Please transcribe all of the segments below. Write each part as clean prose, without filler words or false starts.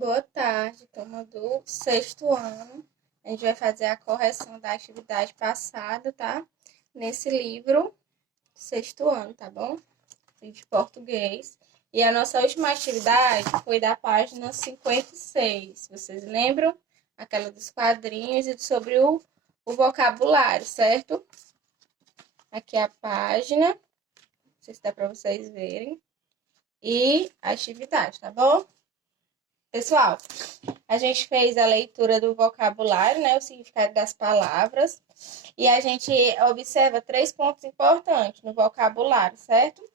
Boa tarde, turma do sexto ano. A gente vai fazer a correção da atividade passada, tá? Nesse livro, sexto ano, tá bom? De português. E a nossa última atividade foi da página 56. Vocês lembram? Aquela dos quadrinhos e sobre o vocabulário, certo? Aqui é a página. Não sei se dá para vocês verem. E a atividade, tá bom? Pessoal, a gente fez a leitura do vocabulário, né, o significado das palavras, e a gente observa três pontos importantes no vocabulário, certo?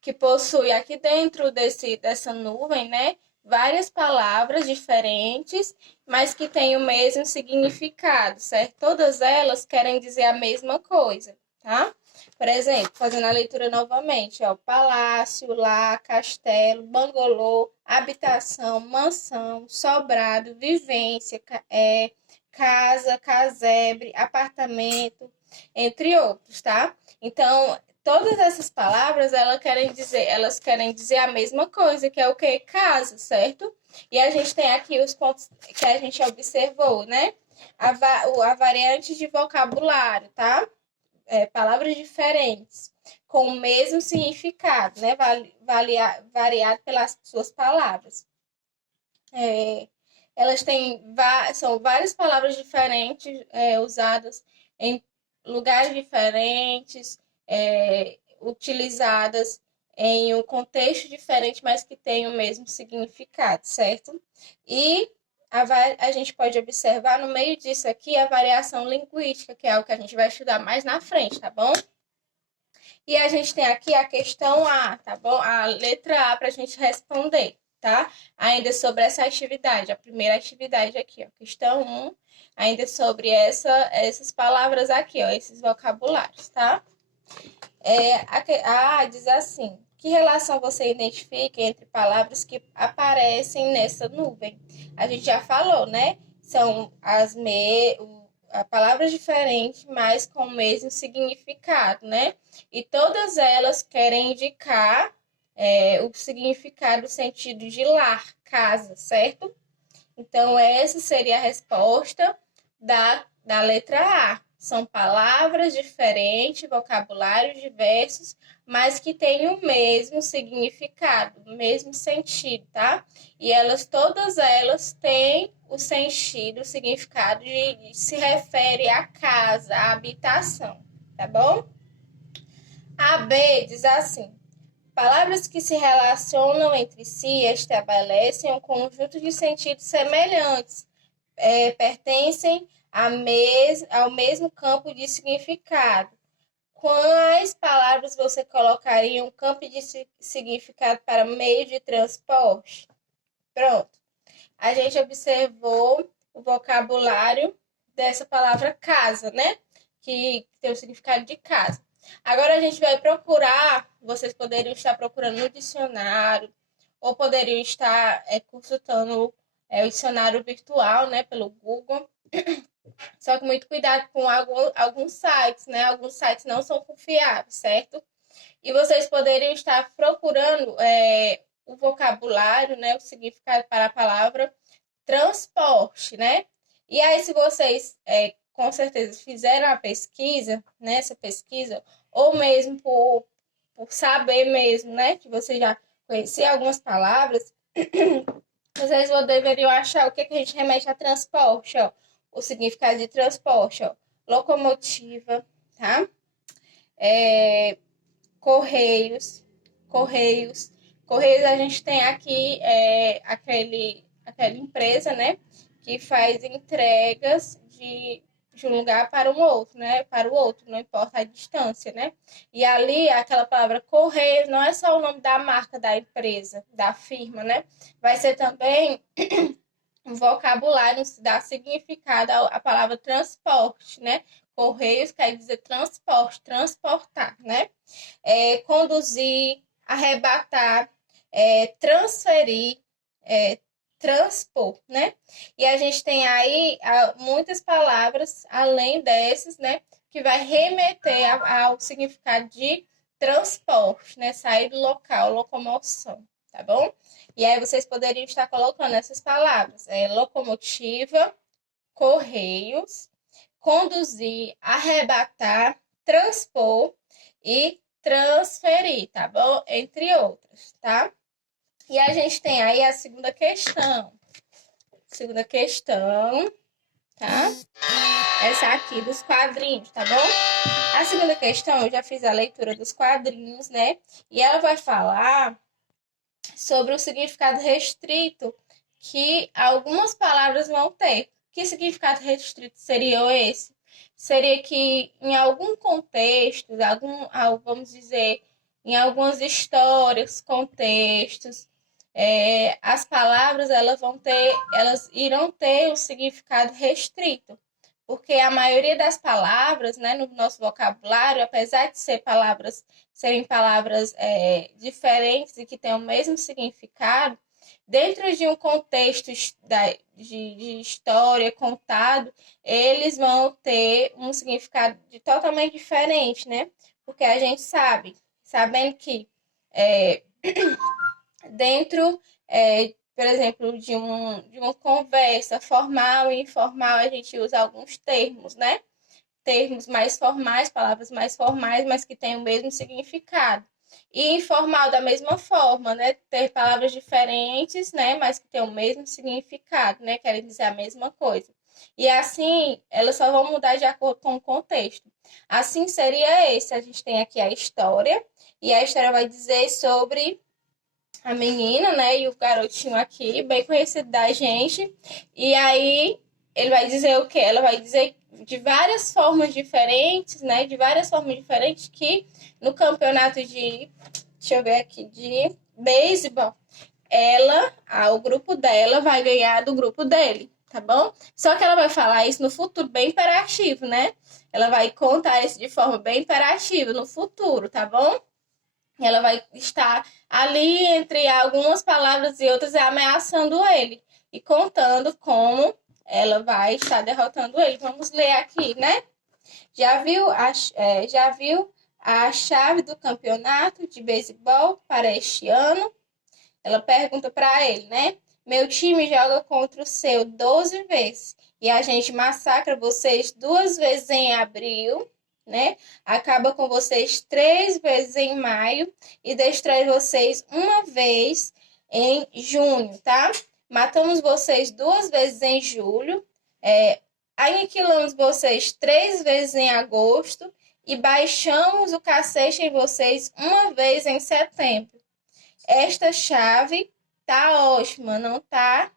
Que possui aqui dentro dessa nuvem, né, várias palavras diferentes, mas que têm o mesmo significado, certo? Todas elas querem dizer a mesma coisa, tá? Por exemplo, fazendo a leitura novamente, ó, palácio, lar, castelo, bangalô, habitação, mansão, sobrado, vivência, casa, casebre, apartamento, entre outros, tá? Então, todas essas palavras, elas querem dizer a mesma coisa, que é o que? Casa, certo? E a gente tem aqui os pontos que a gente observou, né? A variante de vocabulário, tá? Palavras diferentes, com o mesmo significado, né? Variado pelas suas palavras. Elas são várias palavras diferentes usadas em lugares diferentes, utilizadas em um contexto diferente, mas que têm o mesmo significado, certo? E a gente pode observar no meio disso aqui a variação linguística, que é algo que a gente vai estudar mais na frente, tá bom? E a gente tem aqui a questão A, tá bom? A letra A para a gente responder, tá? Ainda sobre essa atividade, a primeira atividade aqui, ó. Questão 1, ainda sobre essas palavras aqui, ó, esses vocabulários, tá? A diz assim: que relação você identifica entre palavras que aparecem nessa nuvem? A gente já falou, né? São palavras diferentes, mas com o mesmo significado, né? E todas elas querem indicar o significado, o sentido de lar, casa, certo? Então, essa seria a resposta da letra A. São palavras diferentes, vocabulários diversos, mas que têm o mesmo significado, o mesmo sentido, tá? E todas elas têm o sentido, o significado de se refere à casa, à habitação, tá bom? A B diz assim: palavras que se relacionam entre si estabelecem um conjunto de sentidos semelhantes, pertencem ao mesmo campo de significado. Quais palavras você colocaria em um campo de significado para meio de transporte? Pronto. A gente observou o vocabulário dessa palavra casa, né? Que tem o significado de casa. Agora a gente vai procurar, vocês poderiam estar procurando no dicionário, ou poderiam estar consultando o dicionário virtual, né, pelo Google. Só que muito cuidado com alguns sites, né? Alguns sites não são confiáveis, certo? E vocês poderiam estar procurando o vocabulário, né, o significado para a palavra transporte, né? E aí, se vocês com certeza fizeram a pesquisa, né, essa pesquisa, ou mesmo por saber mesmo, né, que você já conhecia algumas palavras, vocês deveriam achar o que a gente remete a transporte, ó. O significado de transporte, ó. Locomotiva, tá? Correios, correios. Correios a gente tem aqui aquela empresa, né? Que faz entregas de um lugar para um outro, né? Para o outro, não importa a distância, né? E ali, aquela palavra correios não é só o nome da marca da empresa, da firma, né? Vai ser também um vocabulário dá significado à palavra transporte, né? Correios quer dizer transporte, transportar, né? Conduzir, arrebatar, transferir, transpor, né? E a gente tem aí muitas palavras, além dessas, né? Que vai remeter ao significado de transporte, né? Sair do local, locomoção, tá bom? E aí vocês poderiam estar colocando essas palavras: locomotiva, correios, conduzir, arrebatar, transpor e transferir, tá bom? Entre outras, tá? E a gente tem aí a segunda questão. Segunda questão, tá? Essa aqui dos quadrinhos, tá bom? A segunda questão, eu já fiz a leitura dos quadrinhos, né? E ela vai falar sobre o significado restrito que algumas palavras vão ter. Que significado restrito seria esse? Seria que em algum contexto, vamos dizer, em algumas histórias, contextos, as palavras elas irão ter um significado restrito. Porque a maioria das palavras, né, no nosso vocabulário, apesar de serem palavras diferentes e que têm o mesmo significado, dentro de um contexto de história contado, eles vão ter um significado totalmente diferente, né? Porque a gente sabendo que dentro, por exemplo, de uma conversa formal e informal, a gente usa alguns termos, né? Termos mais formais, palavras mais formais, mas que têm o mesmo significado. E informal da mesma forma, né? Ter palavras diferentes, né? Mas que têm o mesmo significado, né? Querem dizer a mesma coisa. E assim, elas só vão mudar de acordo com o contexto. Assim seria esse. A gente tem aqui a história, e a história vai dizer sobre a menina, né? E o garotinho aqui, bem conhecido da gente. E aí, ele vai dizer o quê? Ela vai dizer de várias formas diferentes, né? De várias formas diferentes que no campeonato deixa eu ver aqui, de beisebol, o grupo dela vai ganhar do grupo dele, tá bom? Só que ela vai falar isso no futuro bem imperativo, né? Ela vai contar isso de forma bem imperativa no futuro, tá bom? Ela vai estar ali entre algumas palavras e outras ameaçando ele e contando como ela vai estar derrotando ele. Vamos ler aqui, né? Já viu a chave do campeonato de beisebol para este ano? Ela pergunta para ele, né? Meu time joga contra o seu 12 vezes e a gente massacra vocês 2 vezes em abril, né? Acaba com vocês 3 vezes em maio e destrói vocês uma vez em junho, tá? Matamos vocês 2 vezes em julho, aniquilamos vocês 3 vezes em agosto e baixamos o cacete em vocês uma vez em setembro. Esta chave tá ótima, não tá?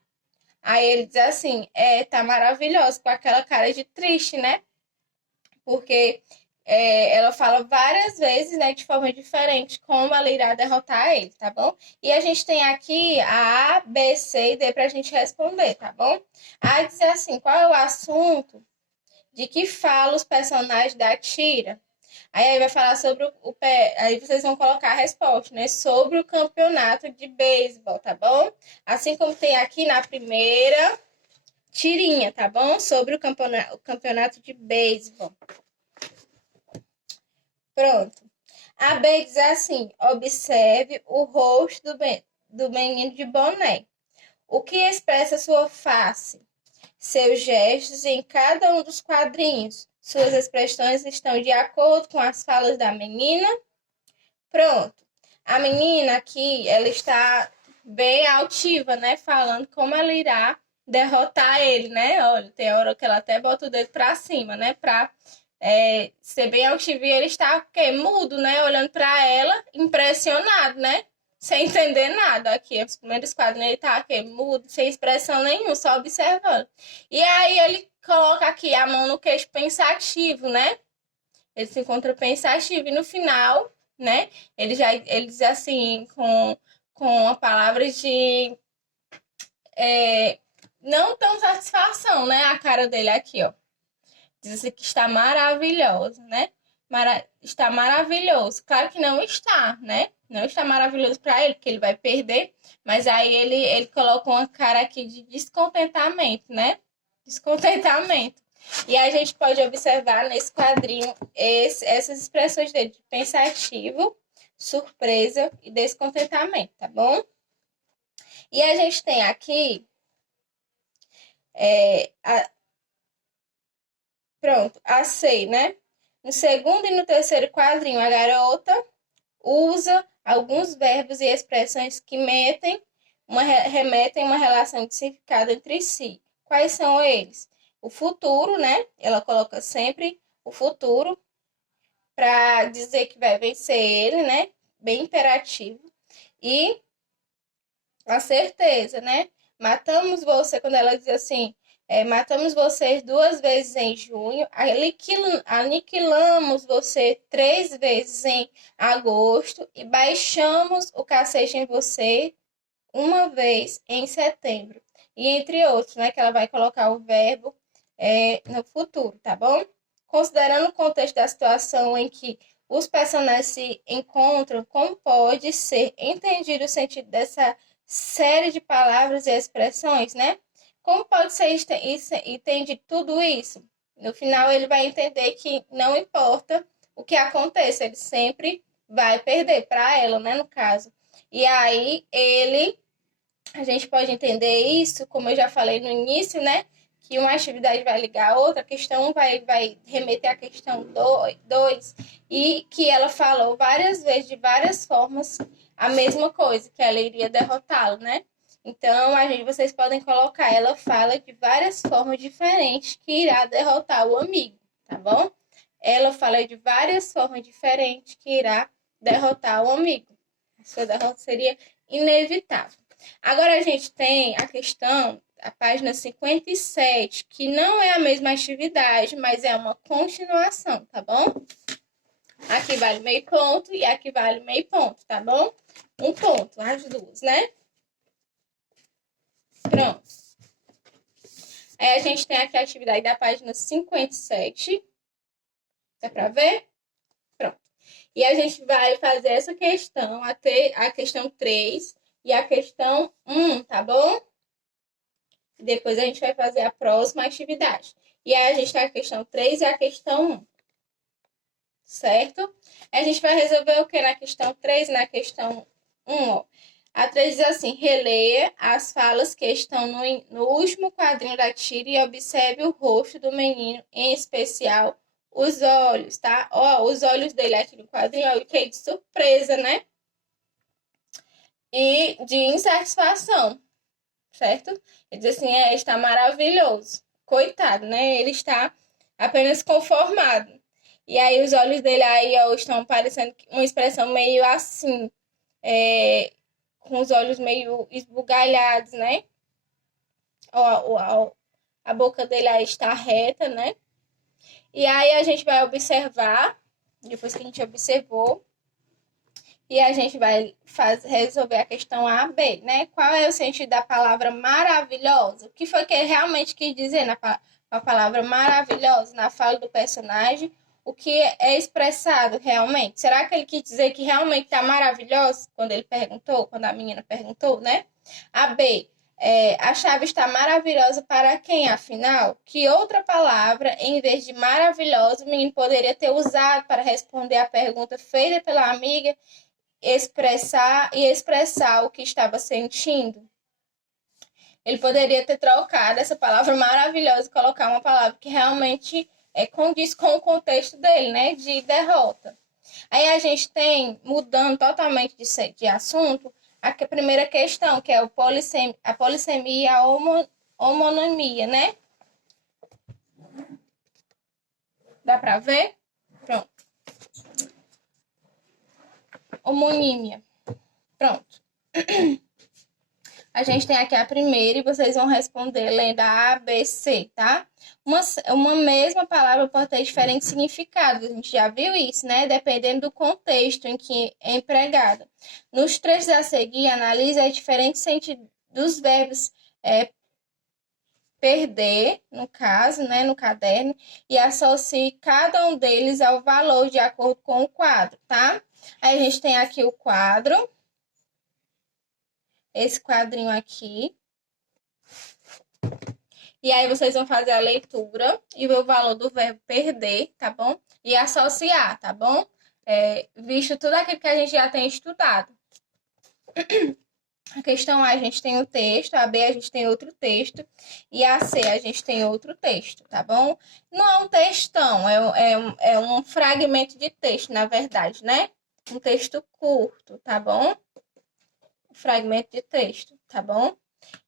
Aí ele diz assim, tá maravilhosa, com aquela cara de triste, né? Porque ela fala várias vezes, né, de forma diferente, como ela irá derrotar ele, tá bom? E a gente tem aqui a B, C e D pra gente responder, tá bom? Aí diz assim, qual é o assunto de que fala os personagens da tira? Aí vai falar sobre aí vocês vão colocar a resposta, né? Sobre o campeonato de beisebol, tá bom? Assim como tem aqui na primeira tirinha, tá bom? Sobre o campeonato de beisebol. Pronto. A B diz assim: observe o rosto do menino de boné. O que expressa sua face? Seus gestos em cada um dos quadrinhos. Suas expressões estão de acordo com as falas da menina? Pronto. A menina aqui, ela está bem altiva, né? Falando como ela irá derrotar ele, né? Olha, tem hora que ela até bota o dedo pra cima, né? Pra ser bem altiva. E ele está, o quê? Mudo, né? Olhando pra ela, impressionado, né? Sem entender nada. Aqui, os primeiros quadros, ele tá aqui, mudo, sem expressão nenhuma, só observando. E aí ele coloca aqui a mão no queixo pensativo, né? Ele se encontra pensativo e no final, né? Ele diz assim, com a palavra de não tão satisfação, né? A cara dele aqui, ó. Diz assim que está maravilhoso, né? Está maravilhoso. Claro que não está, né? Não está maravilhoso para ele, porque ele vai perder. Mas aí ele coloca uma cara aqui de descontentamento, né? Descontentamento. E a gente pode observar nesse quadrinho essas expressões dele de pensativo, surpresa e descontentamento, tá bom? E a gente tem aqui, é, a, pronto, a C, né? No segundo e no terceiro quadrinho, a garota usa alguns verbos e expressões que remetem uma relação de significado entre si. Quais são eles? O futuro, né? Ela coloca sempre o futuro para dizer que vai vencer ele, né? Bem imperativo. E a certeza, né? Matamos você, quando ela diz assim, matamos vocês 2 vezes em junho, aniquilamos você 3 vezes em agosto e baixamos o cacete em você 1 vez em setembro. E entre outros, né? Que ela vai colocar o verbo no futuro, tá bom? Considerando o contexto da situação em que os personagens se encontram, como pode ser entendido o sentido dessa série de palavras e expressões, né? Como pode ser entendido tudo isso? No final, ele vai entender que não importa o que aconteça, ele sempre vai perder para ela, né? No caso. E aí, a gente pode entender isso, como eu já falei no início, né? Que uma atividade vai ligar a outra, a questão vai remeter à questão 2, e que ela falou várias vezes, de várias formas, a mesma coisa, que ela iria derrotá-lo, né? Então, vocês podem colocar, ela fala de várias formas diferentes que irá derrotar o amigo, tá bom? Ela fala de várias formas diferentes que irá derrotar o amigo. A sua derrota seria inevitável. Agora a gente tem a questão, a página 57, que não é a mesma atividade, mas é uma continuação, tá bom? Aqui vale meio ponto e aqui vale meio ponto, tá bom? Um ponto, as duas, né? Pronto. Aí a gente tem aqui a atividade da página 57. Dá pra ver? Pronto. E a gente vai fazer essa questão, a questão 3 e a questão 1, tá bom? Depois a gente vai fazer a próxima atividade. E aí a gente tem a questão 3 e a questão 1. Certo? A gente vai resolver o que na questão 3 e na questão 1, ó. A 3 diz assim: releia as falas que estão no último quadrinho da tira e observe o rosto do menino, em especial os olhos, tá? Ó, os olhos dele aqui no quadrinho, ó, que é de surpresa, né? E de insatisfação, certo? Ele diz assim, está maravilhoso. Coitado, né? Ele está apenas conformado. E aí os olhos dele aí, ó, estão parecendo uma expressão meio assim, com os olhos meio esbugalhados, né? Ó, a boca dele aí está reta, né? E aí a gente vai observar, depois que a gente observou, e a gente vai resolver a questão A, B, né? Qual é o sentido da palavra maravilhosa? O que foi que ele realmente quis dizer na palavra maravilhosa, na fala do personagem? O que é expressado realmente? Será que ele quis dizer que realmente está maravilhoso quando ele perguntou, quando a menina perguntou, né? A B, a chave está maravilhosa para quem, afinal? Que outra palavra, em vez de maravilhosa, o menino poderia ter usado para responder a pergunta feita pela amiga expressar o que estava sentindo? Ele poderia ter trocado essa palavra maravilhosa e colocar uma palavra que realmente condiz com o contexto dele, né? De derrota. Aí a gente tem, mudando totalmente de assunto, a primeira questão, que é a polissemia e a homonimia, né? Dá pra ver? Pronto. Homonímia. Pronto. A gente tem aqui a primeira e vocês vão responder lendo a A, B, C, tá? Uma mesma palavra pode ter diferentes significados. A gente já viu isso, né? Dependendo do contexto em que é empregada. Nos trechos a seguir, analise a diferente sentido dos verbos perder, no caso, né, no caderno, e associe cada um deles ao valor de acordo com o quadro, tá? Aí a gente tem aqui o quadro, esse quadrinho aqui. E aí vocês vão fazer a leitura e ver o valor do verbo perder, tá bom? E associar, tá bom? Visto tudo aquilo que a gente já tem estudado. A questão A, a gente tem o texto, a B, a gente tem outro texto, e a C, a gente tem outro texto, tá bom? Não é um textão, é um fragmento de texto, na verdade, né? Um texto curto, tá bom? Um fragmento de texto, tá bom?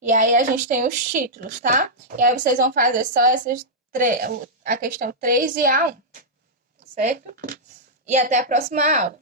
E aí a gente tem os títulos, tá? E aí vocês vão fazer só essas a questão 3 e a 1, certo? E até a próxima aula.